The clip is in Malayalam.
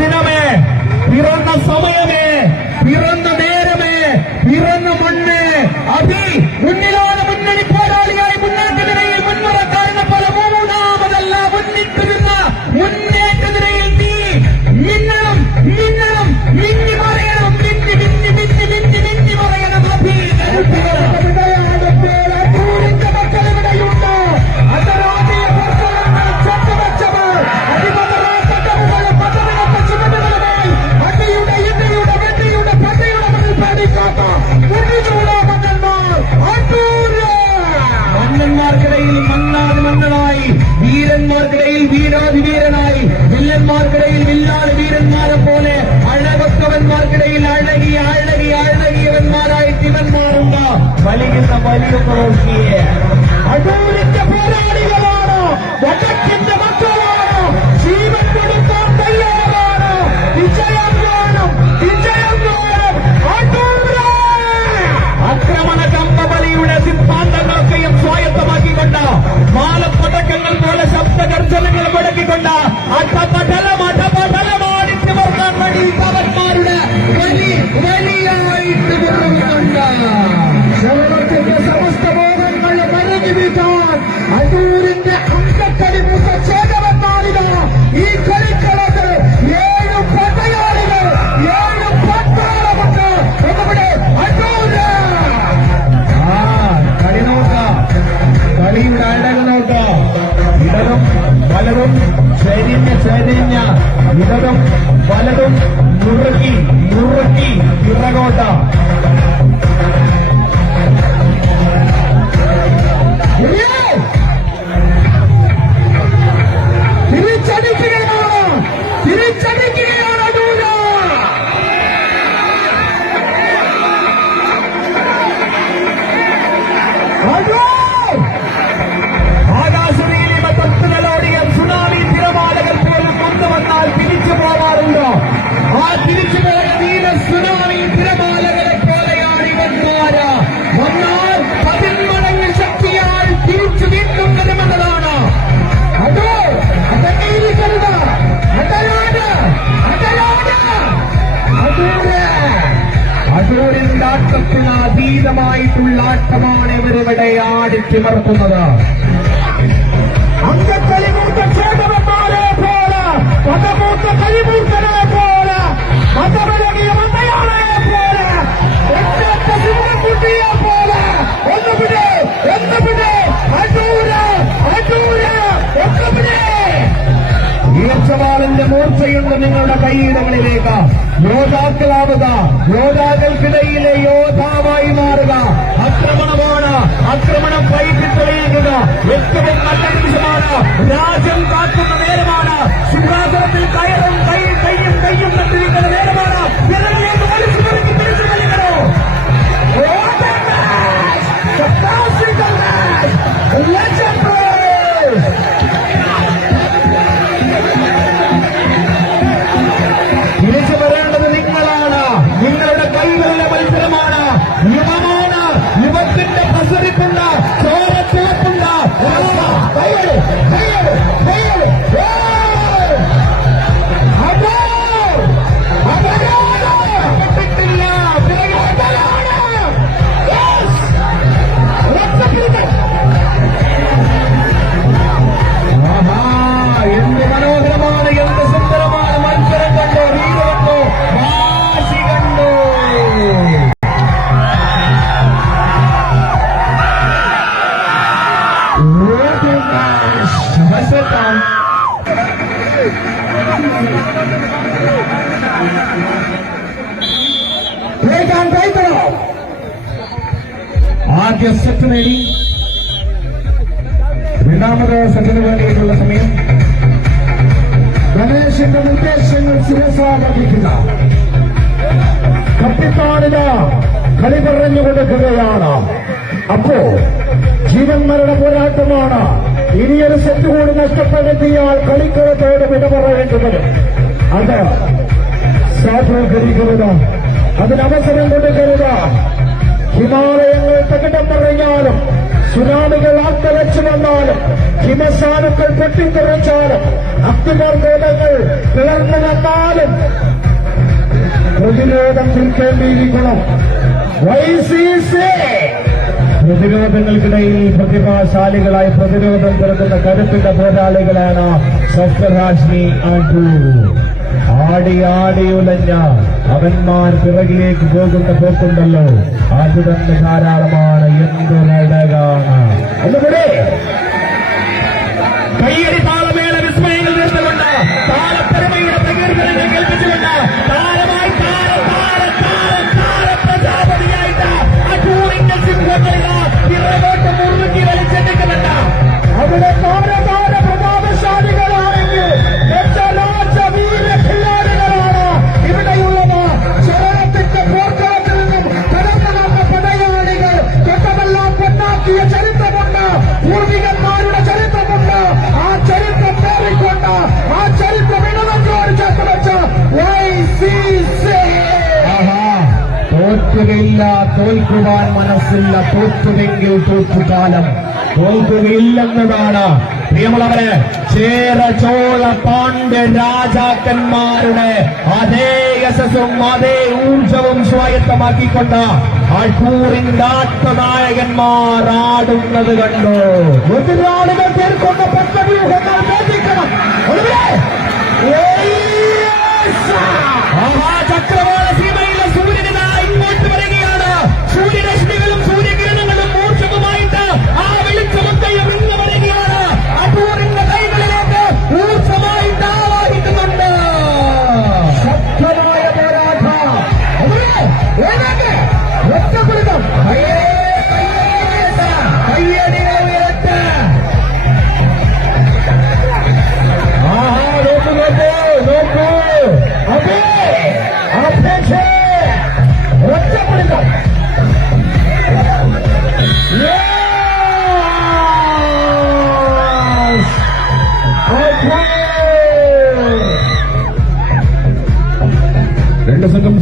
ദിനമേ, പിറന്ന സമയമേ, പിറന്ന നേരമേ, പിറന്ന മണ്ണ് അതി മുന്നിലാണ് മുന്നണി പോരാളിയായി മുന്നേറ്റനിരയിൽ മുൻനിറക്കാരുന്ന പല മൂന്നാമതല്ല മുന്നിട്ട് നിന്ന മുന്നേറ്റനിരയിൽ നീ മിന്നണം മിന്നണം മിന്നി പറയണം മിന്നി മിന്നി മിന്നി മിന്നി മിന്നി പറയണം അഭിനൂരിന്റെ മക്കൾ ഇവിടെയുണ്ട്. അന്തരാഷ്ട്രീയ പ്രവർത്തനങ്ങൾ ചട്ടവച്ചവർ പദവിനൊക്കെ ചുമതലകളുമായി അടിയുടെ ഇന്ത്യയുടെ വെട്ടിയുടെ പതയുടെ മുന്നിൽ പാടിക്കാത്ത മന്നന്മാർക്കിടയിൽ മണ്ണാതി മണ്ണനായി, വീരന്മാർക്കിടയിൽ വീരാതിവീരനായി, വില്ലന്മാർക്കിടയിൽ വില്ലാതി വീരന്മാരെ പോലെ അഴകൊത്തവന്മാർക്കിടയിൽ അഴകിയ അഴകിയ അഴകിയവന്മാരായിട്ട് ഇവന്മാരുണ്ട്. വലിയുന്ന വലിയൊക്കെ നോക്കിയേ അടൂരിന്റെ പോരാളികളാണ്, വടക്കിന്റെ മക്കളാണ്, ജീവൻ കൊടുക്കാൻ തയ്യാറാണ്. വിജയം വേണം, വിജയം വേണം. ആക്രമണ കമ്പബലിയുടെ സിദ്ധാന്തങ്ങളൊക്കെയും സ്വായത്തമാക്കിക്കൊണ്ട് മാലപ്പതക്കങ്ങൾ പോലെ ശബ്ദഗർജനങ്ങൾ മുടക്കിക്കൊണ്ട് അട്ടപടലമാടിച്ച് വർക്കാൻ വേണ്ടി അവന്മാരുടെ വലിയായിട്ട് വരുന്നുണ്ട്. ശവത്തിന്റെ സമസ്ത ബോധങ്ങൾ മരങ്ങി വീട്ടാൻ അടൂരിന്റെ അങ്കക്കളി മുഖച്ഛേദവന്മാരികൾ ഈ കളിക്കളത്തിൽ 7 പടയാളികൾ 7 പട്ടാളമുണ്ട്. നമ്മുടെ അടൂര് കളി നോക്കാം, കളിയുടെ അഴക് നോക്കാം. ഇടതും വലതും ചെരിഞ്ഞ ഇടതും വലതും മുറുക്കി മുറുക്കി പിറകോട്ട. തിരിച്ചടിക്കുകയാണ്, തിരിച്ചടിക്കുകയാണ് അടൂര്. ആകാശനീലിമ തൊട്ടുകളോടിയ സുനാമി തിരമാലകൾ പോലും കൊണ്ടുവന്നാൽ തിരിച്ചു പോവാറുണ്ടോ? ആ തിരിച്ചുപോയ വീര സുനാമി തിരമാലകളെ പോലെയാണ് ഇവന്മാര്. വന്നാൽ 10 മടങ്ങ് ശക്തിയാൽ തിരിച്ചു വീണ്ടും വരുമെന്നതാണ്. അതോ അതേരിക്കരുത്, അതലാണ് അതലാണ് അടൂരിന്റെ ആട്ടത്തിന് അതീതമായിട്ടുള്ള ആട്ടമാണ് ഇവരിവിടെ ആടിത്തിമർത്തുന്നത്. അങ്കക്കളിമൂത്ത ക്ഷേത്രന്മാരെ പോലെ, പദമൂത്ത കളിമൂർക്കനെ പോലെ, മതപരകിയ മതയാളെ പോലെ, ഒറ്റ സിംഹക്കുട്ടിയെ പോലെ ഒന്നുപിടെ അടൂര് അടൂര് ഒന്നുപിടെ. ഈർച്ചവാളിന്റെ മൂർച്ചയുണ്ട് നിങ്ങളുടെ കൈയിടങ്ങളിലേക്ക്. യോദ്ധാക്കളാവുക, യോദ്ധാക്കൾക്കിടയിലെ യോദ്ധാവായി മാറുക. ആക്രമണമാണ്, ആക്രമണം പൈപ്പിൽ തെളിയിക്കുക. ഏറ്റവും നല്ല നിമിഷമാണ്, രാജ്യം കാക്കുന്ന നേരമാണ്. സിംഹാസനത്തിൽ കയറും കയ്യും നട്ടിരിക്കുന്ന നേരമാണ്. ഇറങ്ങിയത് വലിച്ചു മുറുക്കി തിരിച്ചു കളിക്കണോ? തിരിച്ചു വരേണ്ടത് നിങ്ങളാണ്. നിങ്ങളുടെ കൈകളിലെ മത്സരമാണ്. യുവമാണ്, യുവത്തിന്റെ പ്രസരിപ്പുണ്ട്, ചോരത്തിളപ്പുണ്ട്. എന്ത് മനോഹരമാണ്, എന്ത് സുന്ദരമാണ് മത്സരം കണ്ടോ, വീട് കണ്ടോ, വാശി കണ്ടോ. ആദ്യ സെറ്റ് നേടി. രണ്ടാമത് സെറ്റിന് വേണ്ടിയിട്ടുള്ള സമയം. ഗണേശന്റെ നിർദ്ദേശങ്ങൾ ശിരസാവഹിക്കുന്ന കപ്പിത്താനിന് കളി പറഞ്ഞു കൊടുക്കുകയാണ്. അപ്പോ ജീവൻ മരണ പോരാട്ടമാണ്. ഇനിയൊരു സെറ്റ് കൂടി നഷ്ടപ്പെടുത്തിയാൽ കളിക്കളത്തോട് വിട പറയേണ്ടത് അത് സാധൂകരിക്കരുത്, അതിനവസരം കൊടുക്കരുത്. ഹിമാലയങ്ങൾ തകിടം പറഞ്ഞാലും സുനാമികൾ ആക്കലച്ചു വന്നാലും ഹിമസാനുക്കൾ പൊട്ടിത്തെറിച്ചാലും അഗ്നിപർവ്വതങ്ങൾ പിളർന്നു വന്നാലും പ്രതിരോധം തീർക്കേണ്ടിയിരിക്കണം. പ്രതിരോധങ്ങൾക്കിടയിൽ പ്രതിഭാശാലികളായി പ്രതിരോധം തീർക്കുന്ന കരുത്തിന്റെ പോരാളികളാണ് സഫ്തരാഷ്മി ആൻഡ്രൂ. ആടി ആടി ഉലഞ്ഞ അവന്മാർ പിറകിലേക്ക് പോകുന്ന പോക്കുണ്ടല്ലോ, അത് തന്നെ ധാരാളമാണ്. എന്തൊരഴകാണ് ഒന്നുകൂടെ കയ്യടി താളമേള വിസ്മയങ്ങൾ തീർത്തുകൊണ്ട് താളപ്പെരുമയുടെ പ്രകീർത്തനങ്ങൾ കേൾപ്പിച്ചുകൊണ്ട് താരമായി പ്രജാപതിയായിട്ട് അടൂറിന്റെ സിംഹങ്ങളില് പിറകോട്ട് മുറുക്കി വലിച്ചെടുക്കുന്നുണ്ട്. അവിടെ താര പ്രഭാവശാലികളാണെങ്കിൽ വീരഖില്ലാടികളാണ് ഇവിടെയുള്ളത്. ചരണത്തിന്റെ പോർക്കളത്തിൽ നിന്നും കടന്നു വന്ന പടയാളികൾ തൊട്ടമെല്ലാം പൊന്നാക്കിയ ചരിത്രമുണ്ട്, പൂർവികന്മാരുടെ ചരിത്രമുണ്ട്. ആ ചരിത്രം പേറിക്കൊണ്ട് ആ ചരിത്രം ഇടവെച്ചോട് ചേർത്ത് വെച്ച് തോറ്റുകയില്ല, തോൽക്കുവാൻ മനസ്സില്ല, തോറ്റുവെങ്കിൽ തോറ്റുകാലം, തോൽക്കുകയില്ലെന്നതാണ് പ്രിയമുള്ളവരെ. ചേര ചോള പാണ്ഡ്യ രാജാക്കന്മാരുടെ അതേ യശസ്സും അതേ ഊർജവും സ്വായത്തമാക്കിക്കൊണ്ട് അഴൂറിന്റെ ആട്ടനായകന്മാർ ആടുന്നത് കണ്ടു. എതിരാളികൾ തീർക്കൊണ്ട പദ്ധവ്യൂഹങ്ങൾ ഭേദിക്കണം. ചക്രവാള സീമയിലെ സൂര്യനിതാ ഇങ്ങോട്ട് വരികയാണ്. സൂര്യരശ്മികളും സൂര്യകിരണങ്ങളും ഊർജവുമായിട്ട് ആ വെളിച്ചമൊക്കെയും ഇന്ന് വരികയാണ്. അടൂറിന്റെ കൈകളിലേക്ക് ഊർജമായിട്ട് ആവാഹിക്കുന്നുണ്ട്. ശക്തമായ പോരാട്ടം. ഒറ്റപ്പെടുത്തം കയ്യടികൾ ഉയർത്ത്. നോക്കൂ അതെ അപേക്ഷ ഒറ്റപ്പെടുത്തം. രണ്ട് സംഘം